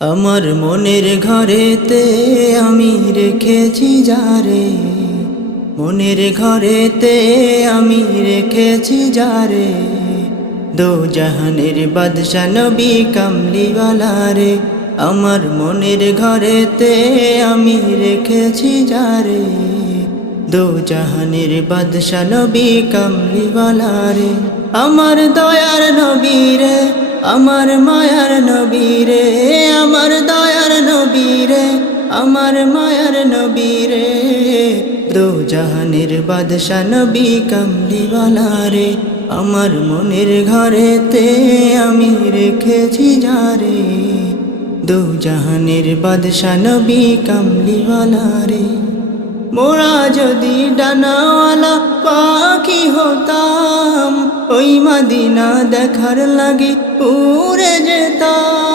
আমার মনের ঘরেতে আমি রেখেছি যারে, মনের ঘরেতে আমি রেখেছি যারে, দো জাহানের বাদশা নবী কামলিওয়ালা রে। আমার মনের ঘরেতে আমি রেখেছি যারে, দো জাহানের বাদশা নবী কামলিওয়ালা রে। আমার দয়ার নবী রে, আমার মায়ার নবী রে, আমার দয়ার নবী রে, আমার মায়ার নবী রে, দো জাহানের বাদশা নবী কামলিওয়ালা রে। আমার মনের ঘরেতে আমি রেখেছি যারে, দো জাহানের বাদশা নবী কামলিওয়ালা রে। মোরা যদি ডানাওয়ালা পাখি হতাম, ওই মদিনা দেখার লাগে উড়ে যেতাম।